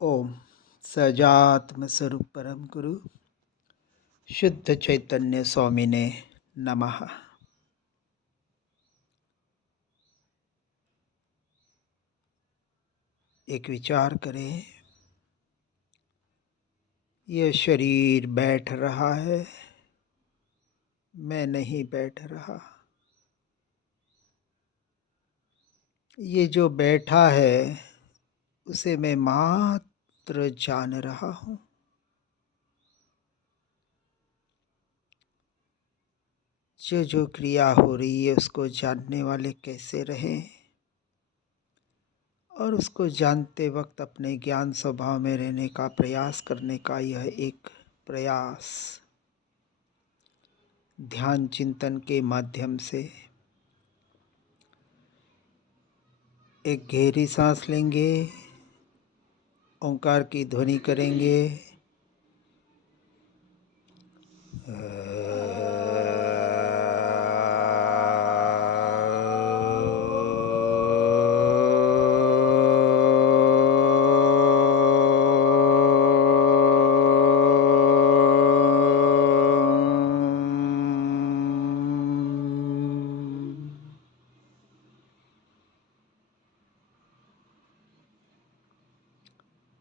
ओम सजात्म स्वरूप परम गुरु शुद्ध चैतन्य स्वामिने नमः। एक विचार करें, यह शरीर बैठ रहा है, मैं नहीं बैठ रहा। ये जो बैठा है उसे मैं मात्र जान रहा हूँ। जो क्रिया हो रही है उसको जानने वाले कैसे रहें, और उसको जानते वक्त अपने ज्ञान स्वभाव में रहने का प्रयास करने का यह एक प्रयास ध्यान चिंतन के माध्यम से। एक गहरी सांस लेंगे, ओंकार की ध्वनि करेंगे।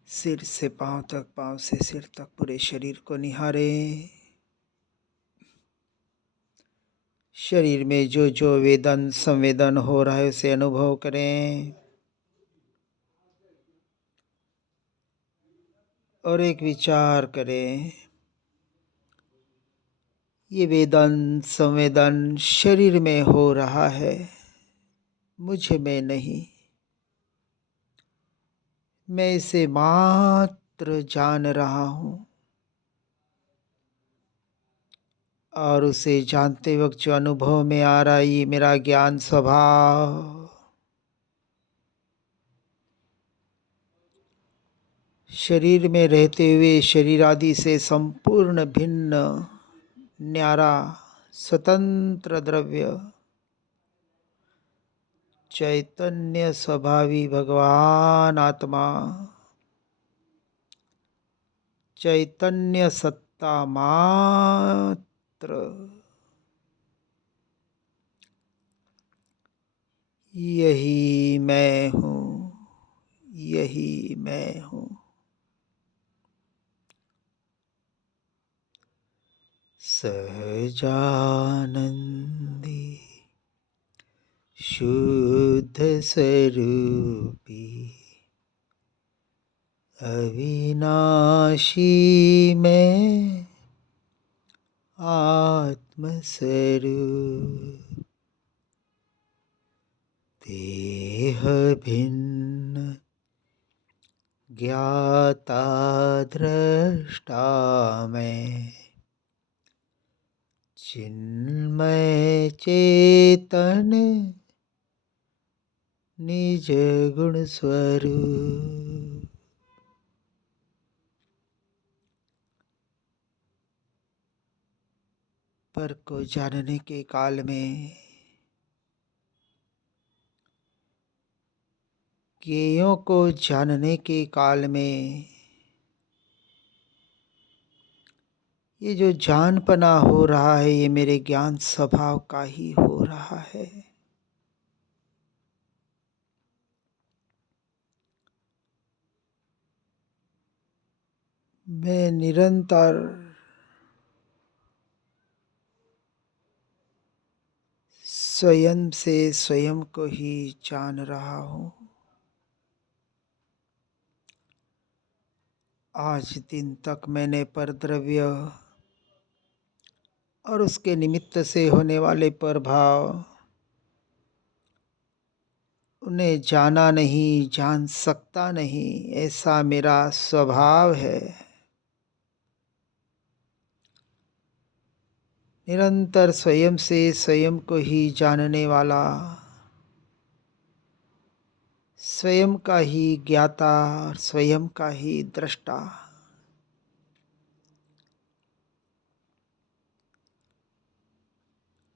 सिर से पांव तक, पांव से सिर तक पूरे शरीर को निहारें। शरीर में जो जो वेदन संवेदन हो रहा है उसे अनुभव करें, और एक विचार करें, ये वेदन संवेदन शरीर में हो रहा है, मुझ में नहीं। मैं इसे मात्र जान रहा हूँ, और उसे जानते वक्त जो अनुभव में आ रहा है ये मेरा ज्ञान स्वभाव। शरीर में रहते हुए शरीर आदि से संपूर्ण भिन्न न्यारा स्वतंत्र द्रव्य चैतन्य स्वभावी भगवान आत्मा, चैतन्य सत्ता मात्र, यही मैं हूँ, यही मैं हूँ। सहजानंदी शुद्ध स्वरूपी अविनाशी मैं आत्मस्वरूप, देह भिन्न ज्ञाता दृष्टा मैं, चिन्मय चेतन निज गुण स्वरूप। पर को जानने के काल में, ज्ञेयों को जानने के काल में, ये जो जानपना हो रहा है ये मेरे ज्ञान स्वभाव का ही हो रहा है। मैं निरंतर स्वयं से स्वयं को ही जान रहा हूँ। आज दिन तक मैंने परद्रव्य और उसके निमित्त से होने वाले प्रभाव, उन्हें जाना नहीं, जान सकता नहीं, ऐसा मेरा स्वभाव है। निरंतर स्वयं से स्वयं को ही जानने वाला, स्वयं का ही ज्ञाता और स्वयं का ही दृष्टा।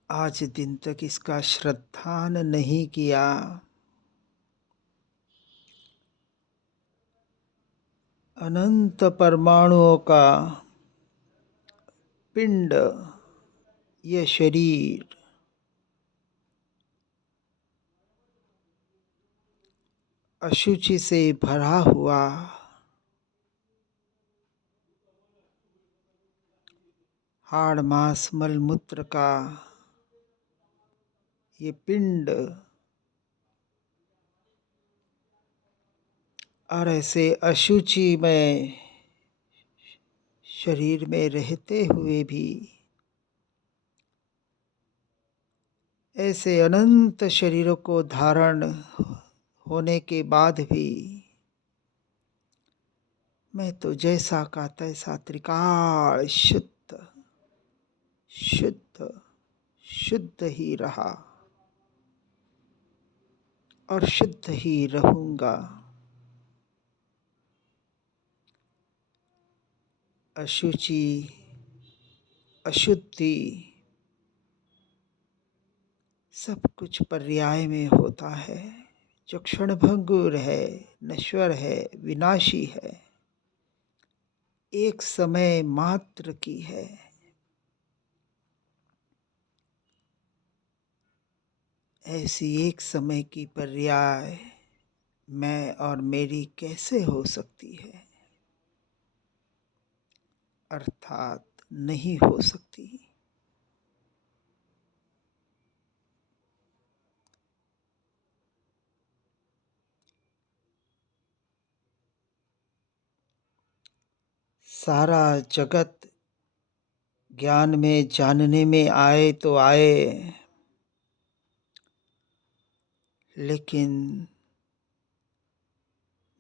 आज दिन तक इसका श्रद्धान नहीं किया। अनंत परमाणुओं का पिंड, यह शरीर अशुचि से भरा हुआ, हाड़ मांस मल मूत्र का ये पिंड, और ऐसे अशुचि में शरीर में रहते हुए भी, ऐसे अनंत शरीरों को धारण होने के बाद भी मैं तो जैसा का तैसा त्रिकाल शुद्ध शुद्ध शुद्ध ही रहा और शुद्ध ही रहूंगा। अशुचि, अशुद्धि सब कुछ पर्याय में होता है, जो क्षणभंगुर है, नश्वर है, विनाशी है, एक समय मात्र की है। ऐसी एक समय की पर्याय मैं और मेरी कैसे हो सकती है? अर्थात नहीं हो सकती। सारा जगत ज्ञान में जानने में आए तो आए, लेकिन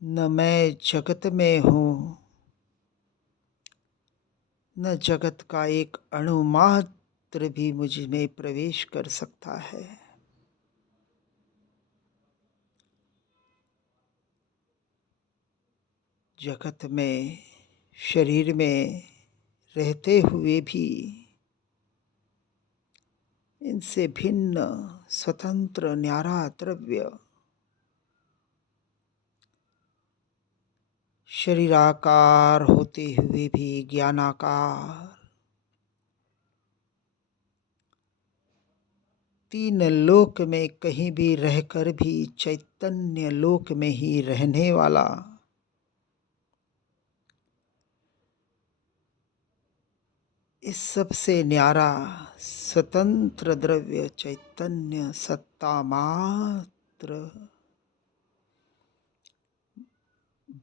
न मैं जगत में हूँ, न जगत का एक अणु मात्र भी मुझ में प्रवेश कर सकता है। जगत में, शरीर में रहते हुए भी इनसे भिन्न स्वतंत्र न्यारा द्रव्य, शरीराकार होते हुए भी ज्ञानाकार, तीन लोक में कहीं भी रहकर भी चैतन्य लोक में ही रहने वाला, इस सबसे न्यारा स्वतंत्र द्रव्य चैतन्य सत्ता मात्र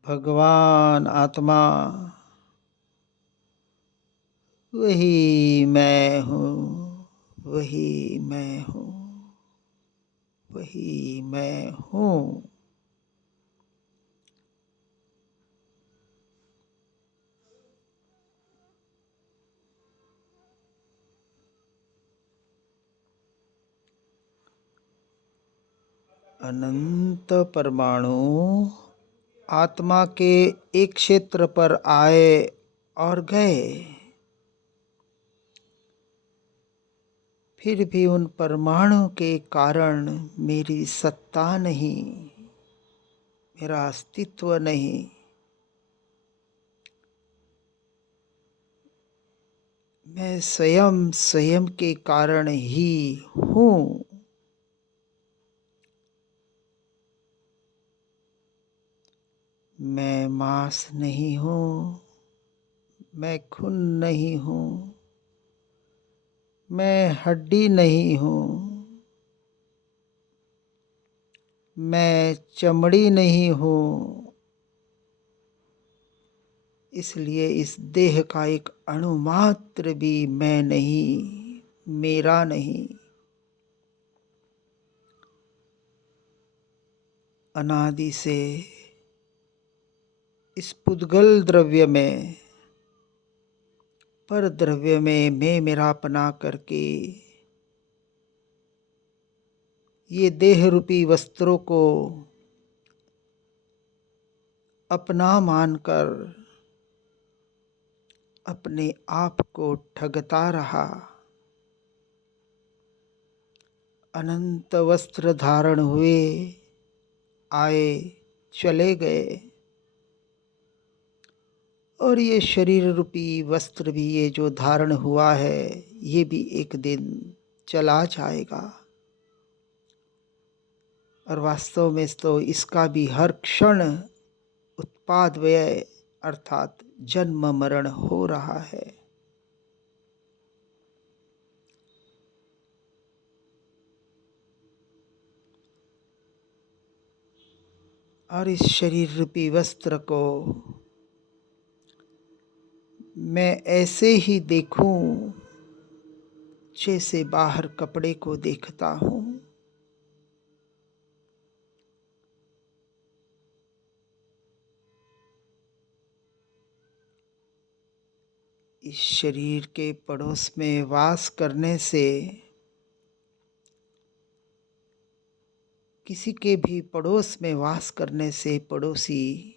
भगवान आत्मा, वही मैं हूँ, वही मैं हूँ, वही मैं हूँ। अनंत परमाणु आत्मा के एक क्षेत्र पर आए और गए, फिर भी उन परमाणु के कारण मेरी सत्ता नहीं, मेरा अस्तित्व नहीं। मैं स्वयं स्वयं के कारण ही हूँ। मैं मांस नहीं हूँ, मैं खून नहीं हूँ, मैं हड्डी नहीं हूँ, मैं चमड़ी नहीं हूँ। इसलिए इस देह का एक अणु मात्र भी मैं नहीं, मेरा नहीं। अनादि से इस पुद्गल द्रव्य में, पर द्रव्य में मैं मेरापना करके ये देह रूपी वस्त्रों को अपना मानकर अपने आप को ठगता रहा। अनंत वस्त्र धारण हुए, आए, चले गए, और ये शरीर रूपी वस्त्र भी, ये जो धारण हुआ है, ये भी एक दिन चला जाएगा। और वास्तव में तो इसका भी हर क्षण उत्पाद व्यय अर्थात जन्म मरण हो रहा है। और इस शरीर रूपी वस्त्र को मैं ऐसे ही देखूं जैसे बाहर कपड़े को देखता हूं। इस शरीर के पड़ोस में वास करने से, किसी के भी पड़ोस में वास करने से पड़ोसी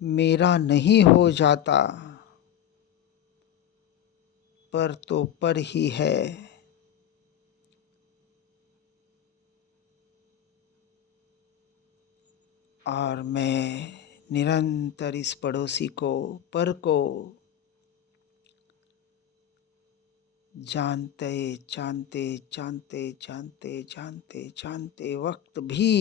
मेरा नहीं हो जाता, पर तो पर ही है। और मैं निरंतर इस पड़ोसी को, पर को जानते जानते जानते जानते जानते जानते वक्त भी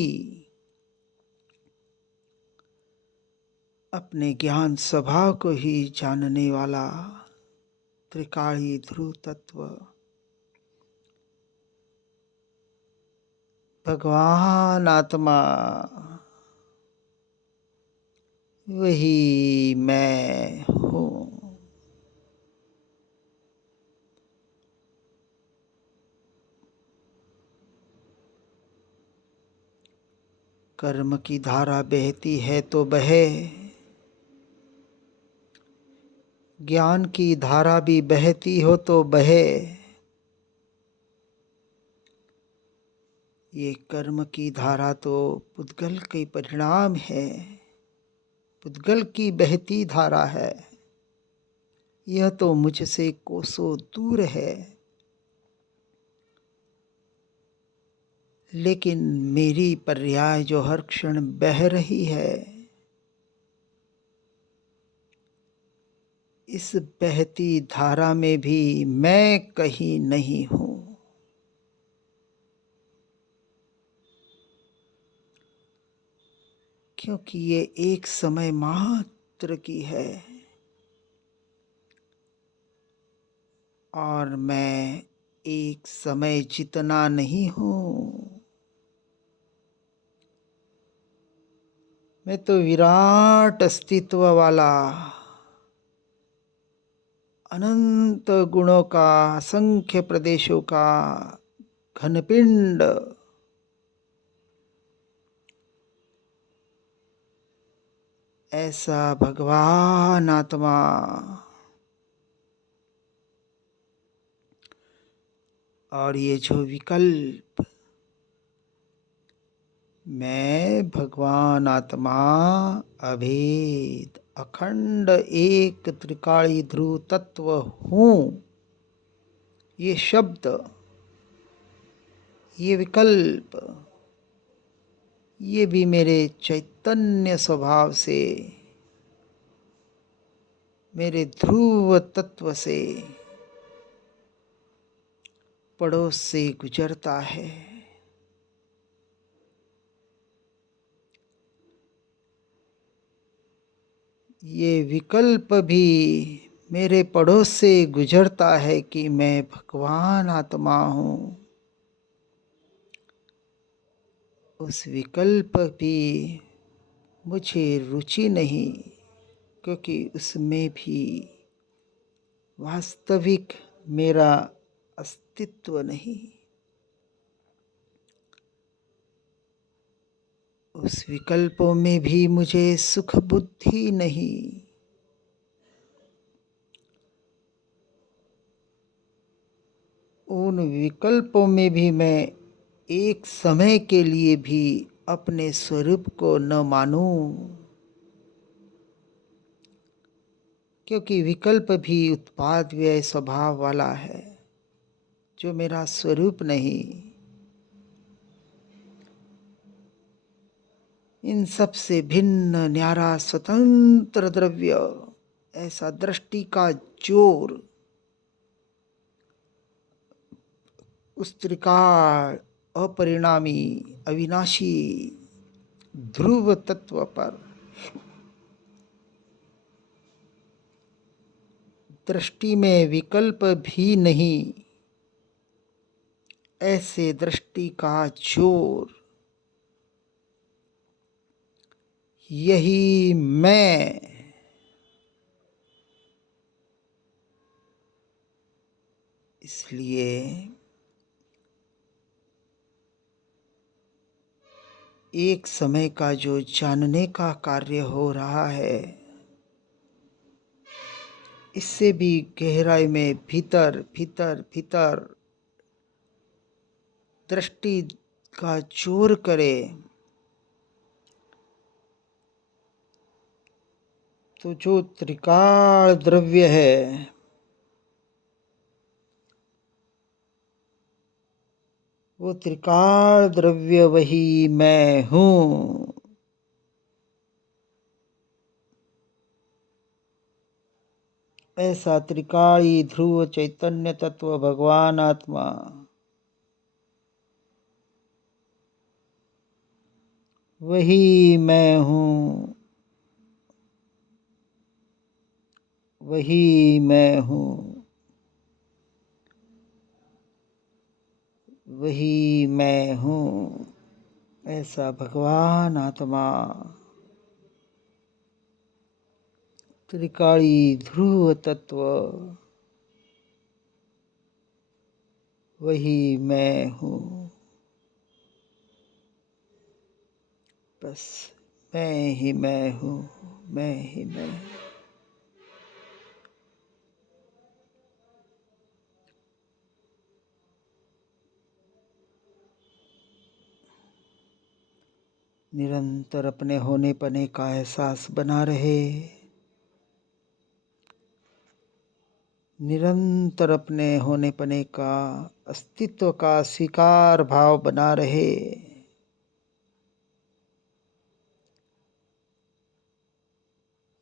अपने ज्ञान स्वभाव को ही जानने वाला त्रिकाली ध्रुव तत्व भगवान आत्मा, वही मैं हूँ। कर्म की धारा बहती है तो बहे, ज्ञान की धारा भी बहती हो तो बहे। ये कर्म की धारा तो पुद्गल के परिणाम है, पुद्गल की बहती धारा है। यह तो मुझसे कोसों दूर है, लेकिन मेरी पर्याय जो हर क्षण बह रही है, इस बहती धारा में भी मैं कहीं नहीं हूँ। क्योंकि ये एक समय मात्र की है और मैं एक समय जितना नहीं हूँ। मैं तो विराट अस्तित्व वाला, अनंत गुणों का, असंख्य प्रदेशों का घनपिंड, ऐसा भगवान आत्मा। और ये जो विकल्प, मैं भगवान आत्मा अभेद अखंड एक त्रिकाली ध्रुव तत्व हूँ, ये शब्द, ये विकल्प, ये भी मेरे चैतन्य स्वभाव से, मेरे ध्रुव तत्व से पड़ोस से गुजरता है। ये विकल्प भी मेरे पड़ोस से गुजरता है कि मैं भगवान आत्मा हूँ। उस विकल्प भी मुझे रुचि नहीं, क्योंकि उसमें भी वास्तविक मेरा अस्तित्व नहीं। उस विकल्पों में भी मुझे सुख बुद्धि नहीं। उन विकल्पों में भी मैं एक समय के लिए भी अपने स्वरूप को न मानूं, क्योंकि विकल्प भी उत्पाद व्यय स्वभाव वाला है, जो मेरा स्वरूप नहीं। इन सब से भिन्न न्यारा स्वतंत्र द्रव्य, ऐसा दृष्टि का जोर उस त्रिकाल अपरिणामी अविनाशी ध्रुव तत्व पर दृष्टि में विकल्प भी नहीं, ऐसे दृष्टि का जोर, यही मैं। इसलिए एक समय का जो जानने का कार्य हो रहा है, इससे भी गहराई में भीतर भीतर भीतर दृष्टि का जोर करे तो जो त्रिकाल द्रव्य है, वो त्रिकाल द्रव्य वही मैं हूँ। ऐसा त्रिकाली ध्रुव चैतन्य तत्व भगवान आत्मा वही मैं हूँ, वही मैं हूँ, वही मैं हूँ। ऐसा भगवान आत्मा त्रिकाली ध्रुव तत्व वही मैं हूँ। बस मैं ही मैं हूँ, मैं ही मैं हूँ। निरंतर अपने होने पने का एहसास बना रहे, निरंतर अपने होने पने का अस्तित्व का स्वीकार भाव बना रहे।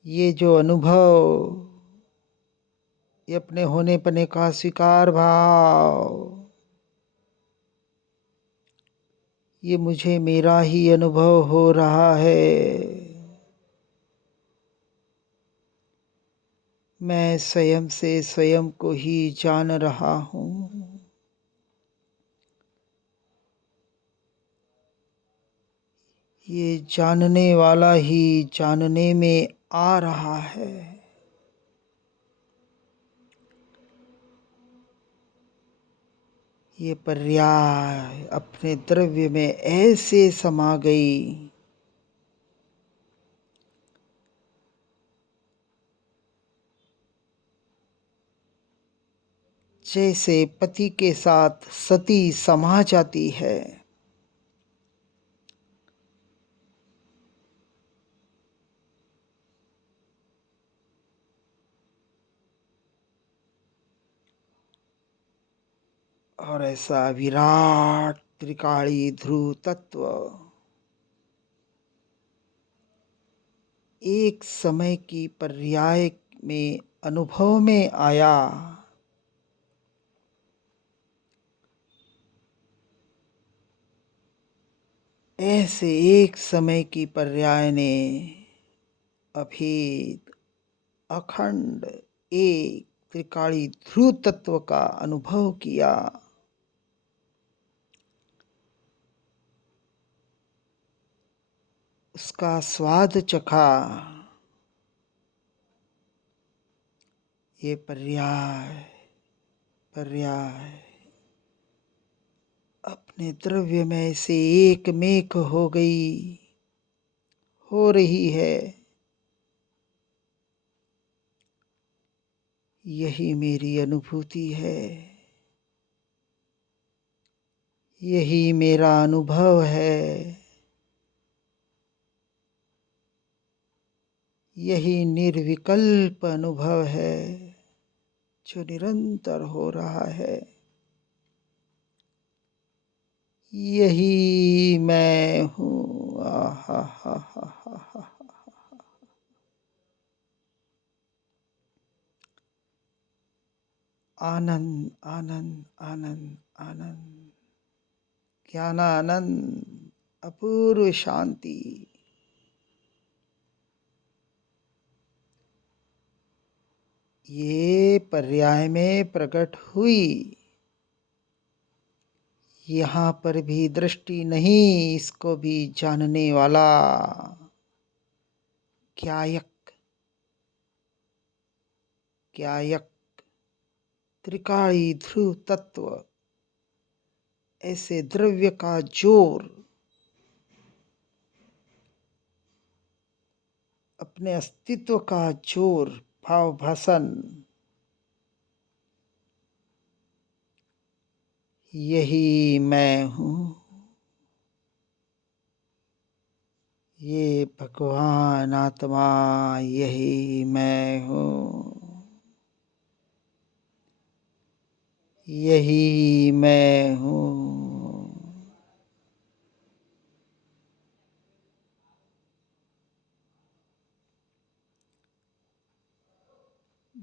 ये जो अनुभव, ये अपने होने पने का स्वीकार भाव, ये मुझे मेरा ही अनुभव हो रहा है। मैं स्वयं से स्वयं को ही जान रहा हूँ। ये जानने वाला ही जानने में आ रहा है। ये पर्याय अपने द्रव्य में ऐसे समा गई, जैसे पति के साथ सती समा जाती है। और ऐसा विराट त्रिकाली ध्रुव तत्व एक समय की पर्याय में अनुभव में आया। ऐसे एक समय की पर्याय ने अभेद अखंड एक त्रिकाली ध्रुव तत्व का अनुभव किया। उसका स्वाद चखा। ये पर्याय पर्याय अपने द्रव्य में से एक मेक हो गई, हो रही है। यही मेरी अनुभूति है, यही मेरा अनुभव है, यही निर्विकल्प अनुभव है जो निरंतर हो रहा है। यही मैं हूँ। आहा हा हा हा हा। आनंद आनंद आनंद आनंद, ज्ञानानंद, अपूर्व शांति। ये पर्याय में प्रकट हुई। यहाँ पर भी दृष्टि नहीं, इसको भी जानने वाला ज्ञायक, ज्ञायक, त्रिकाली ध्रुव तत्व, ऐसे द्रव्य का जोर अपने अस्तित्व का जोर, भाव भाषण, यही मैं हूँ। ये भगवान आत्मा, यही मैं हूँ, यही मैं हूँ।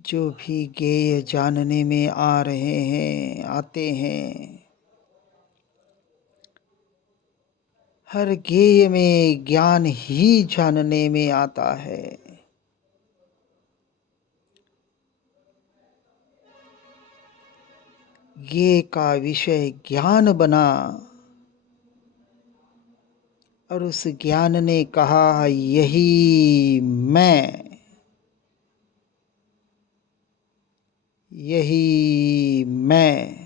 जो भी गेय जानने में आ रहे हैं, आते हैं, हर गेय में ज्ञान ही जानने में आता है। गेय का विषय ज्ञान बना और उस ज्ञान ने कहा यही मैं, यही मैं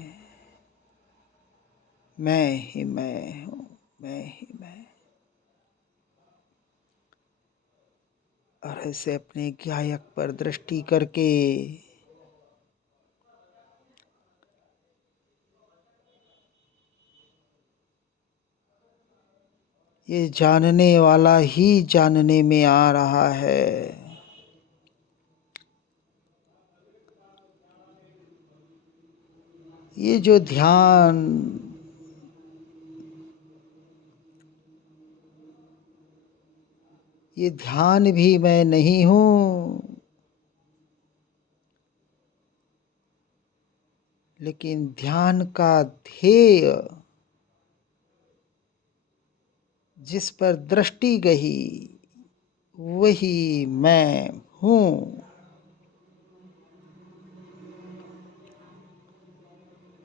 ही मैं हूँ, मैं ही मैं। और ऐसे अपने ज्ञायक पर दृष्टि करके ये जानने वाला ही जानने में आ रहा है। ये जो ध्यान, ये ध्यान भी मैं नहीं हूँ, लेकिन ध्यान का ध्येय जिस पर दृष्टि गई वही मैं हूँ,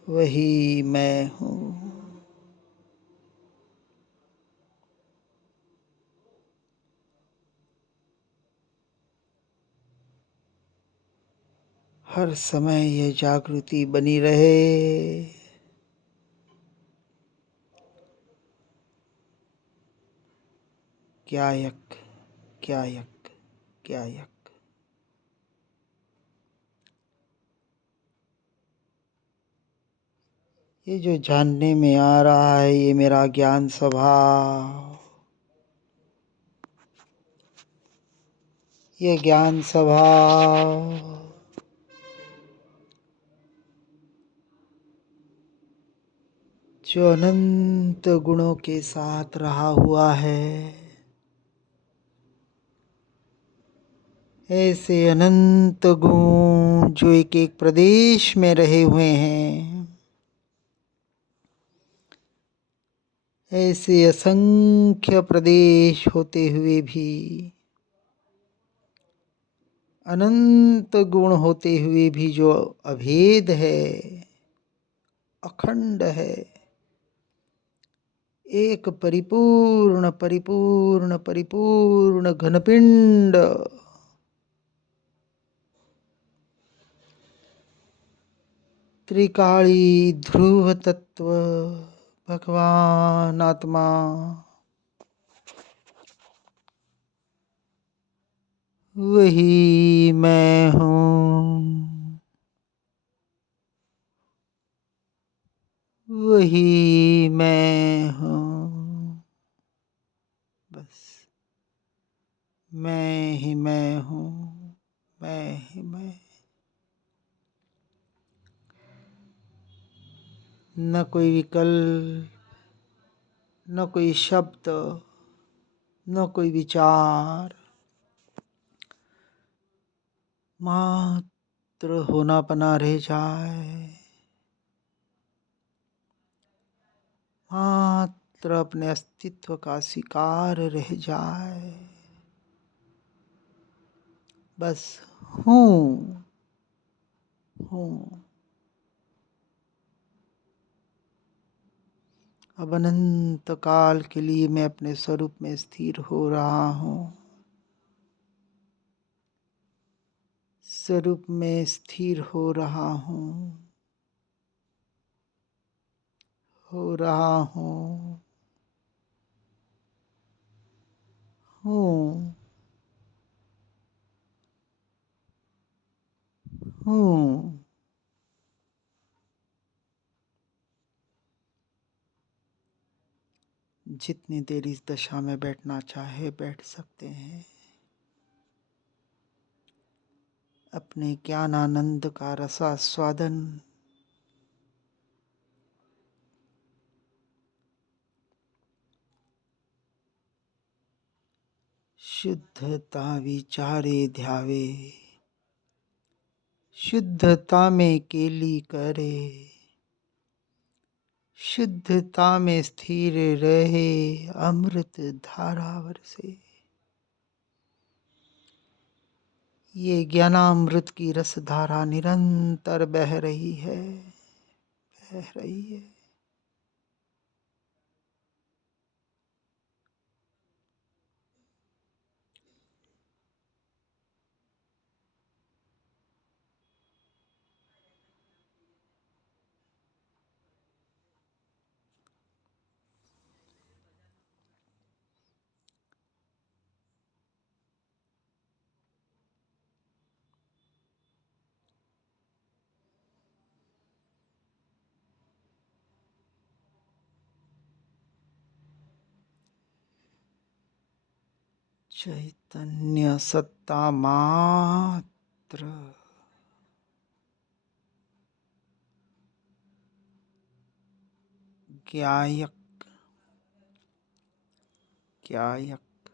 वही मैं हूँ। हर समय ये जागृति बनी रहे। ज्ञायक, ज्ञायक, ज्ञायक। ये जो जानने में आ रहा है, ये मेरा ज्ञान स्वभाव, ये ज्ञान स्वभाव जो अनंत गुणों के साथ रहा हुआ है, ऐसे अनंत गुण जो एक एक प्रदेश में रहे हुए हैं, ऐसे असंख्य प्रदेश होते हुए भी, अनंत गुण होते हुए भी जो अभेद है, अखंड है, एक परिपूर्ण परिपूर्ण परिपूर्ण घनपिंड, त्रिकाली ध्रुव तत्व, भगवान आत्मा, वही मैं हूँ, वही मैं हूँ। बस मैं ही मैं हूँ, मैं ही मैं। न कोई विकल्प, न कोई शब्द, न कोई विचार, मात्र होना पना रह जाए, मात्र अपने अस्तित्व का शिकार रह जाए। बस हूँ हूँ। अब अनंत काल के लिए मैं अपने स्वरूप में स्थिर हो रहा हूँ। स्वरूप में स्थिर हो रहा हूँ, हो रहा हूँ, हूँ, हूँ। जितनी देर इस दशा में बैठना चाहे बैठ सकते हैं। अपने ज्ञान आनंद का रसास्वादन शुद्धता विचारे ध्यावे, शुद्धता में केली करे, शुद्धता में स्थिर रहे, अमृत धारावर से। ये ज्ञानामृत की रसधारा निरंतर बह रही है, बह रही है। चैतन्य सत्ता मात्र, ज्ञायक, ज्ञायक,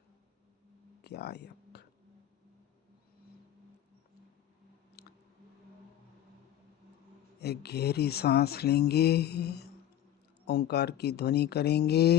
ज्ञायक। एक गहरी सांस लेंगे, ओंकार की ध्वनि करेंगे।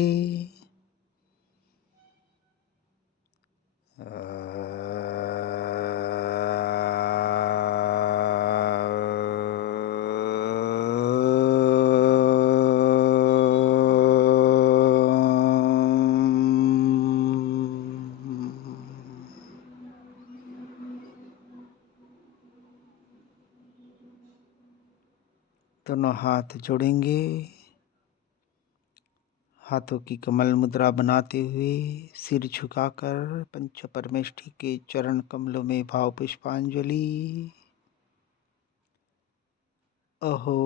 दोनों हाथ जोड़ेंगे, हाथों की कमल मुद्रा बनाते हुए सिर झुकाकर पंच परमेष्ठी के चरण कमलों में भाव पुष्पांजलि। अहो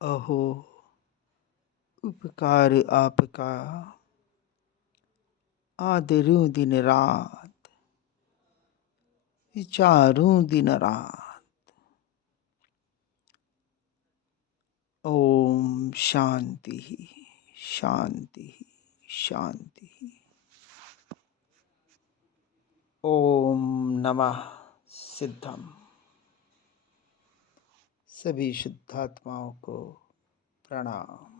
अहो उपकार आपका, आदरूं दिन रात, विचारूं दिन रात। ओम शांति शांति शांति। ओम नमः सिद्धम। सभी शुद्धात्माओं को प्रणाम।